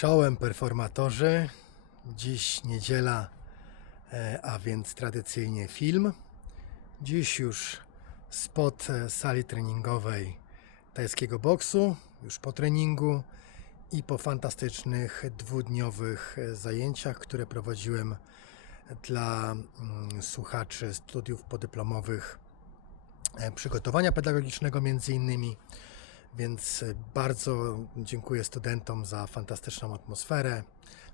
Czołem performatorzy. Dziś niedziela, e, a więc tradycyjnie film. Dziś już spod e, sali treningowej tajskiego boksu, już po treningu i po fantastycznych dwudniowych e, zajęciach, które prowadziłem dla mm, słuchaczy studiów podyplomowych przygotowania pedagogicznego między innymi. Więc e, bardzo dziękuję studentom za fantastyczną atmosferę.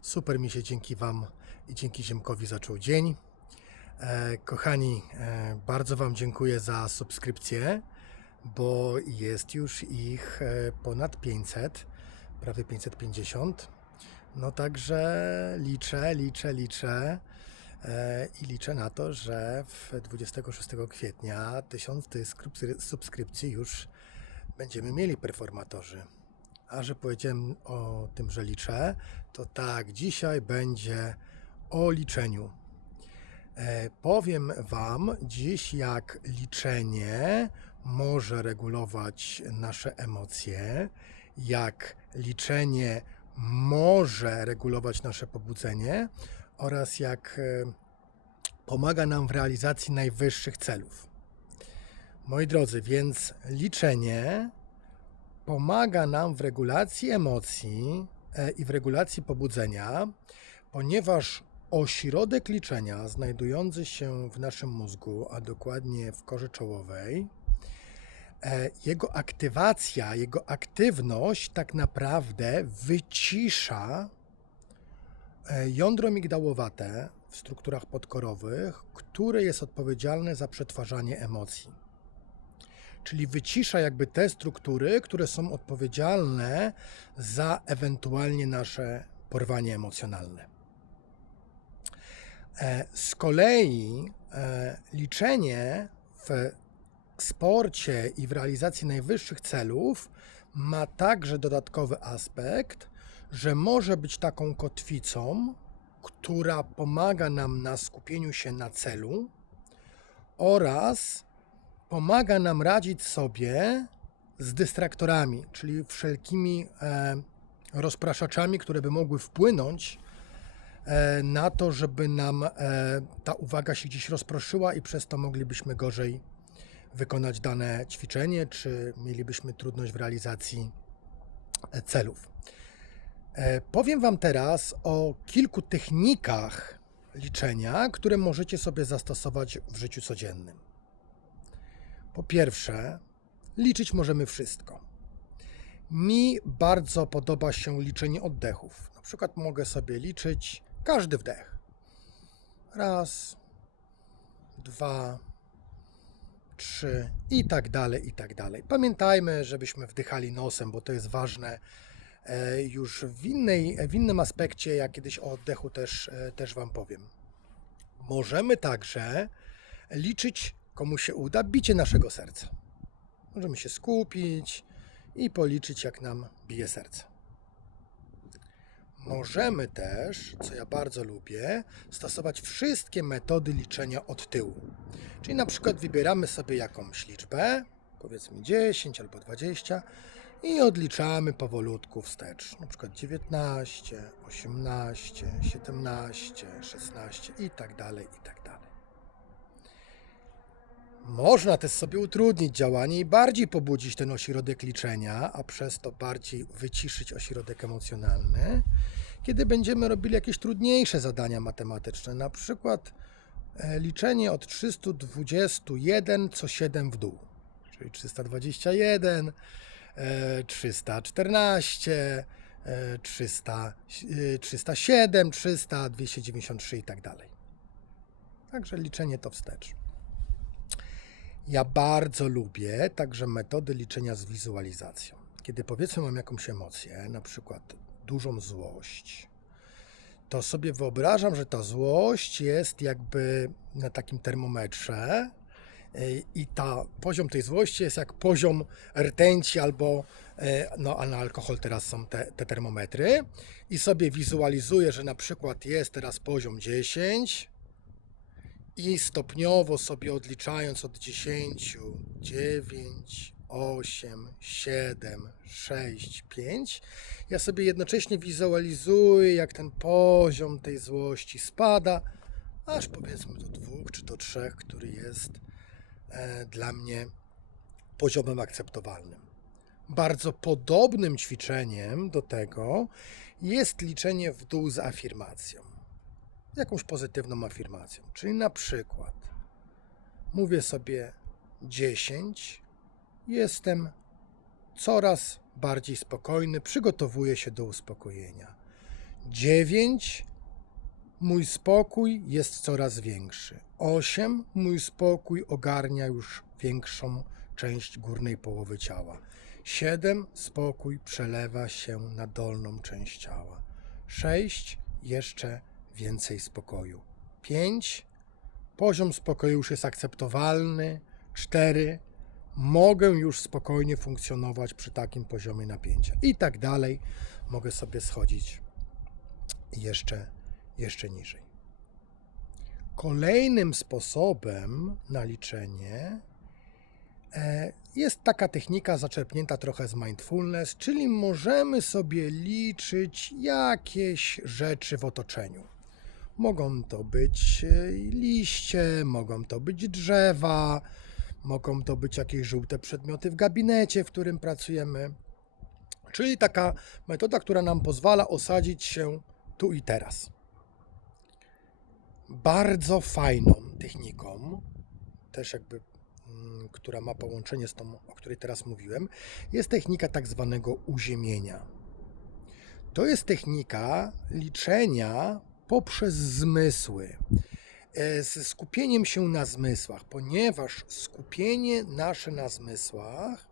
Super mi się dzięki Wam i dzięki Ziemkowi zaczął dzień. E, kochani, e, bardzo Wam dziękuję za subskrypcję, bo jest już ich ponad 500, prawie 550. No także liczę, liczę, liczę i liczę na to, że w 26 kwietnia 1000 tych skryp- subskrypcji już będziemy mieli performatorzy. A że powiedziałem o tym, że liczę, to tak, dzisiaj będzie o liczeniu. E, powiem Wam dziś, jak liczenie może regulować nasze emocje, jak liczenie może regulować nasze pobudzenie oraz jak e, pomaga nam w realizacji najwyższych celów. Moi drodzy, więc liczenie pomaga nam w regulacji emocji e, i w regulacji pobudzenia, ponieważ ośrodek liczenia znajdujący się w naszym mózgu, a dokładnie w korze czołowej, e, jego aktywacja, jego aktywność tak naprawdę wycisza e, jądro migdałowate w strukturach podkorowych, które jest odpowiedzialne za przetwarzanie emocji. Czyli wycisza jakby te struktury, które są odpowiedzialne za ewentualnie nasze porwanie emocjonalne. E, Z kolei e, liczenie w sporcie i w realizacji najwyższych celów ma także dodatkowy aspekt, że może być taką kotwicą, która pomaga nam na skupieniu się na celu oraz pomaga nam radzić sobie z dystraktorami, czyli wszelkimi e, rozpraszaczami, które by mogły wpłynąć e, na to, żeby nam e, ta uwaga się gdzieś rozproszyła i przez to moglibyśmy gorzej wykonać dane ćwiczenie, czy mielibyśmy trudność w realizacji e, celów. E, Powiem Wam teraz o kilku technikach liczenia, które możecie sobie zastosować w życiu codziennym. Po pierwsze, liczyć możemy wszystko. Mi bardzo podoba się liczenie oddechów. Na przykład mogę sobie liczyć każdy wdech. Raz, dwa, trzy i tak dalej, i tak dalej. Pamiętajmy, żebyśmy wdychali nosem, bo to jest ważne e, już w, innej, w innym aspekcie. Ja kiedyś o oddechu też, e, też Wam powiem. Możemy także liczyć, komu się uda, bicie naszego serca. Możemy się skupić i policzyć, jak nam bije serce. Możemy też, co ja bardzo lubię, stosować wszystkie metody liczenia od tyłu. Czyli na przykład wybieramy sobie jakąś liczbę, powiedzmy 10 albo 20 i odliczamy powolutku wstecz. Na przykład 19, 18, 17, 16 i tak dalej, i tak dalej. Można też sobie utrudnić działanie i bardziej pobudzić ten ośrodek liczenia, a przez to bardziej wyciszyć ośrodek emocjonalny, kiedy będziemy robili jakieś trudniejsze zadania matematyczne, na przykład e, liczenie od 321 co 7 w dół, czyli 321, e, 314, e, 300, e, 307, 300, 293 i tak dalej. Także liczenie to wstecz. Ja bardzo lubię także metody liczenia z wizualizacją. Kiedy powiedzmy mam jakąś emocję, na przykład dużą złość, to sobie wyobrażam, że ta złość jest jakby na takim termometrze y, i ta poziom tej złości jest jak poziom rtęci albo y, no a na alkohol teraz są te, te termometry i sobie wizualizuję, że na przykład jest teraz poziom 10 i stopniowo sobie odliczając od 10, 9, 8, 7, 6, 5. Ja sobie jednocześnie wizualizuję, jak ten poziom tej złości spada, aż powiedzmy do dwóch czy do trzech, który jest e, dla mnie poziomem akceptowalnym. Bardzo podobnym ćwiczeniem do tego jest liczenie w dół z afirmacją. Jakąś pozytywną afirmacją. Czyli na przykład mówię sobie 10, jestem coraz bardziej spokojny, przygotowuję się do uspokojenia. 9, mój spokój jest coraz większy. 8, mój spokój ogarnia już większą część górnej połowy ciała. 7, spokój przelewa się na dolną część ciała. 6, jeszcze więcej spokoju. 5, poziom spokoju już jest akceptowalny. 4, mogę już spokojnie funkcjonować przy takim poziomie napięcia. I tak dalej. Mogę sobie schodzić jeszcze, jeszcze niżej. Kolejnym sposobem na liczenie e, jest taka technika zaczerpnięta trochę z mindfulness, czyli możemy sobie liczyć jakieś rzeczy w otoczeniu. Mogą to być e, liście, mogą to być drzewa, mogą to być jakieś żółte przedmioty w gabinecie, w którym pracujemy. Czyli taka metoda, która nam pozwala osadzić się tu i teraz. Bardzo fajną techniką, też jakby, mm, która ma połączenie z tą, o której teraz mówiłem, jest technika tak zwanego uziemienia. To jest technika liczenia poprzez zmysły, ze skupieniem się na zmysłach, ponieważ skupienie nasze na zmysłach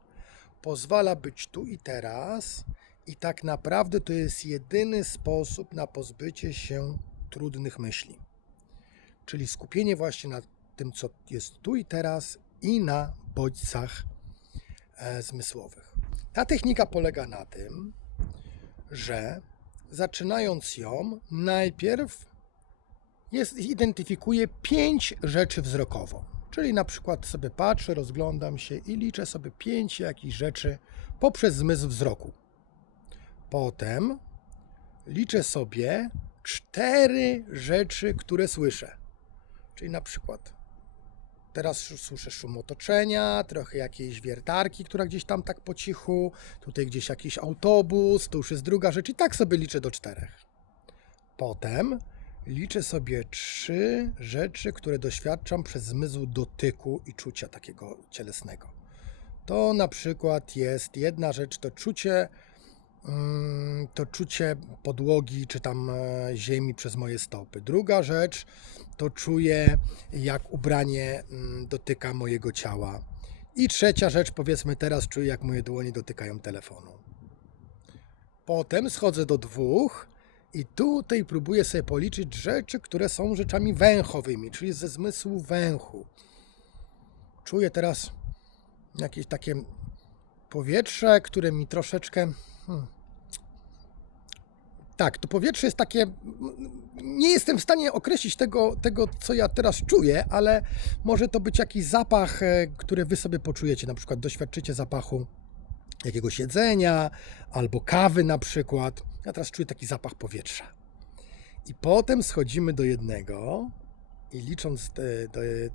pozwala być tu i teraz, i tak naprawdę to jest jedyny sposób na pozbycie się trudnych myśli. Czyli skupienie właśnie na tym, co jest tu i teraz, i na bodźcach e, zmysłowych. Ta technika polega na tym, że zaczynając ją, najpierw jest, identyfikuję pięć rzeczy wzrokowo. Czyli na przykład sobie patrzę, rozglądam się i liczę sobie pięć jakichś rzeczy poprzez zmysł wzroku. Potem liczę sobie cztery rzeczy, które słyszę. Czyli na przykład teraz słyszę szum otoczenia, trochę jakiejś wiertarki, która gdzieś tam tak po cichu, tutaj gdzieś jakiś autobus, to już jest druga rzecz i tak sobie liczę do czterech. Potem liczę sobie trzy rzeczy, które doświadczam przez zmysł dotyku i czucia takiego cielesnego. To na przykład jest jedna rzecz, to czucie to czucie podłogi czy tam e, ziemi przez moje stopy. Druga rzecz to czuję, jak ubranie mm, dotyka mojego ciała. I trzecia rzecz, powiedzmy teraz, czuję, jak moje dłonie dotykają telefonu. Potem schodzę do dwóch i tutaj próbuję sobie policzyć rzeczy, które są rzeczami węchowymi, czyli ze zmysłu węchu. Czuję teraz jakieś takie powietrze, które mi troszeczkę Hmm. Tak, to powietrze jest takie. Nie jestem w stanie określić tego, tego, co ja teraz czuję, ale może to być jakiś zapach, e, który wy sobie poczujecie. Na przykład doświadczycie zapachu jakiegoś jedzenia albo kawy, na przykład. Ja teraz czuję taki zapach powietrza. I potem schodzimy do jednego i licząc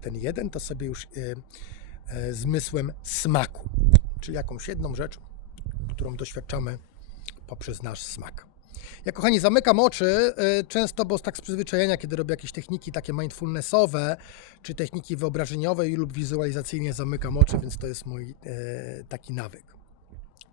ten jeden, to sobie już e, e, zmysłem smaku, czyli jakąś jedną rzecz, którą doświadczamy poprzez nasz smak. Ja, kochani, zamykam oczy, y, często, bo tak z przyzwyczajenia, kiedy robię jakieś techniki takie mindfulnessowe, czy techniki wyobrażeniowe lub wizualizacyjnie zamykam oczy, więc to jest mój e, taki nawyk.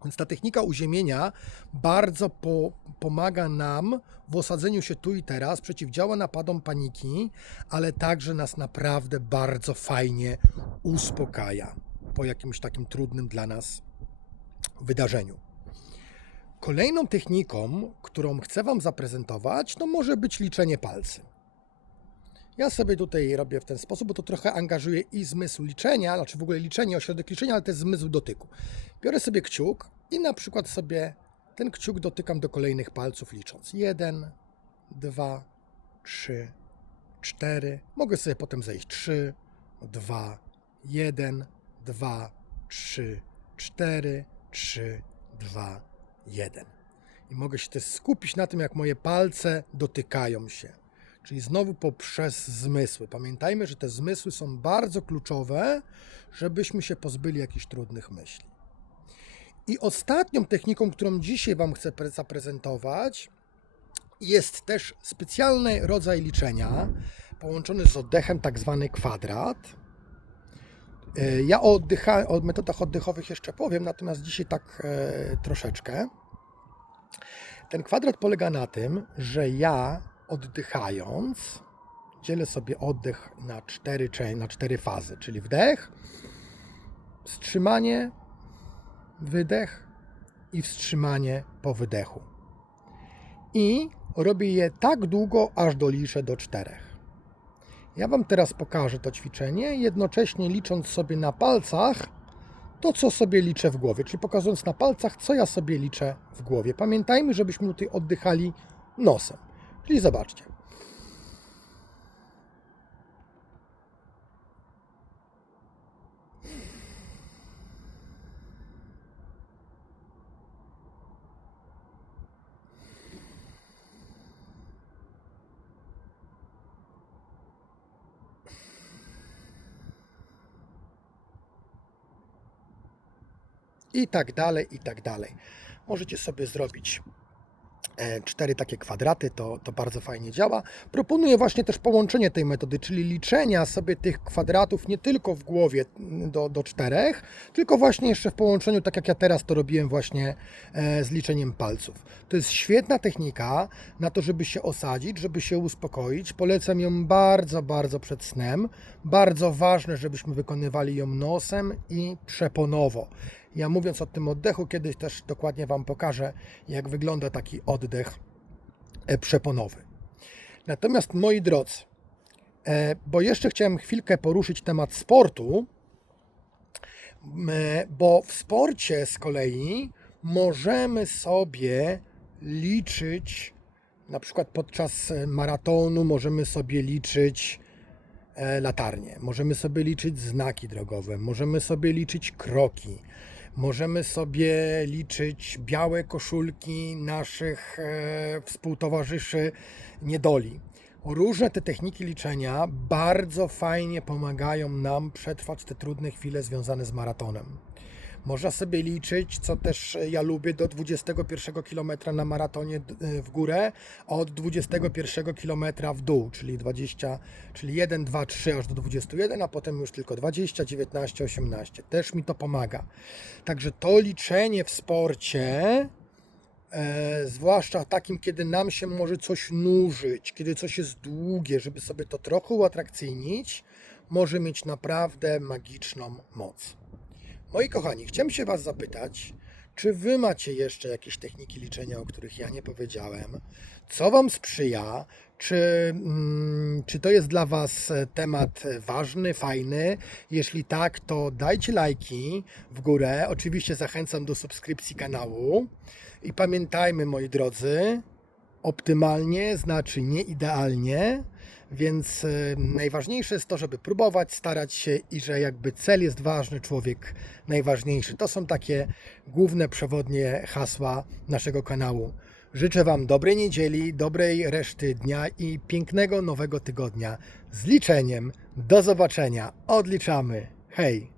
Więc ta technika uziemienia bardzo po, pomaga nam w osadzeniu się tu i teraz, przeciwdziała napadom paniki, ale także nas naprawdę bardzo fajnie uspokaja po jakimś takim trudnym dla nas wydarzeniu. Kolejną techniką, którą chcę Wam zaprezentować, to może być liczenie palcy. Ja sobie tutaj robię w ten sposób, bo to trochę angażuje i zmysł liczenia, znaczy w ogóle liczenie, ośrodek liczenia, ale też zmysł dotyku. Biorę sobie kciuk i na przykład sobie ten kciuk dotykam do kolejnych palców licząc. Jeden, dwa, trzy, cztery. Mogę sobie potem zejść trzy, dwa, jeden, dwa, trzy, 4, 3, 2, 1. I mogę się też skupić na tym, jak moje palce dotykają się. Czyli znowu poprzez zmysły. Pamiętajmy, że te zmysły są bardzo kluczowe, żebyśmy się pozbyli jakichś trudnych myśli. I ostatnią techniką, którą dzisiaj Wam chcę pre- zaprezentować, jest też specjalny rodzaj liczenia, połączony z oddechem, tak zwany kwadrat. E, Ja o, oddycha, o metodach oddechowych jeszcze powiem, natomiast dzisiaj tak e, troszeczkę. Ten kwadrat polega na tym, że ja oddychając dzielę sobie oddech na cztery, na cztery fazy, czyli wdech, wstrzymanie, wydech i wstrzymanie po wydechu. I robię je tak długo, aż doliczę do czterech. Ja Wam teraz pokażę to ćwiczenie, jednocześnie licząc sobie na palcach to, co sobie liczę w głowie, czyli pokazując na palcach, co ja sobie liczę w głowie. Pamiętajmy, żebyśmy tutaj oddychali nosem. Czyli zobaczcie. I tak dalej, i tak dalej. Możecie sobie zrobić e, cztery takie kwadraty, to, to bardzo fajnie działa. Proponuję właśnie też połączenie tej metody, czyli liczenia sobie tych kwadratów nie tylko w głowie mm, do, do czterech, tylko właśnie jeszcze w połączeniu, tak jak ja teraz to robiłem właśnie e, z liczeniem palców. To jest świetna technika na to, żeby się osadzić, żeby się uspokoić. Polecam ją bardzo, bardzo przed snem. Bardzo ważne, żebyśmy wykonywali ją nosem i przeponowo. Ja mówiąc o tym oddechu, kiedyś też dokładnie Wam pokażę, jak wygląda taki oddech e, przeponowy. Natomiast moi drodzy, e, bo jeszcze chciałem chwilkę poruszyć temat sportu, e, bo w sporcie z kolei możemy sobie liczyć, na przykład podczas maratonu możemy sobie liczyć latarnie, możemy sobie liczyć znaki drogowe, możemy sobie liczyć kroki, możemy sobie liczyć białe koszulki naszych e, współtowarzyszy niedoli. Różne te techniki liczenia bardzo fajnie pomagają nam przetrwać te trudne chwile związane z maratonem. Można sobie liczyć, co też ja lubię, do 21 km na maratonie d- w górę, a od 21 km w dół, czyli 20, czyli 1, 2, 3 aż do 21, a potem już tylko 20, 19, 18. Też mi to pomaga. Także to liczenie w sporcie, e, zwłaszcza takim, kiedy nam się może coś nużyć, kiedy coś jest długie, żeby sobie to trochę uatrakcyjnić, może mieć naprawdę magiczną moc. Moi kochani, chciałem się Was zapytać, czy Wy macie jeszcze jakieś techniki liczenia, o których ja nie powiedziałem? Co Wam sprzyja? Czy, mm, czy to jest dla Was e, temat ważny, fajny? Jeśli tak, to dajcie lajki w górę. Oczywiście zachęcam do subskrypcji kanału. I pamiętajmy, moi drodzy, optymalnie znaczy nie idealnie, więc e, najważniejsze jest to, żeby próbować, starać się i że jakby cel jest ważny, człowiek najważniejszy. To są takie główne przewodnie hasła naszego kanału. Życzę Wam dobrej niedzieli, dobrej reszty dnia i pięknego nowego tygodnia z liczeniem. Do zobaczenia. Odliczamy. Hej!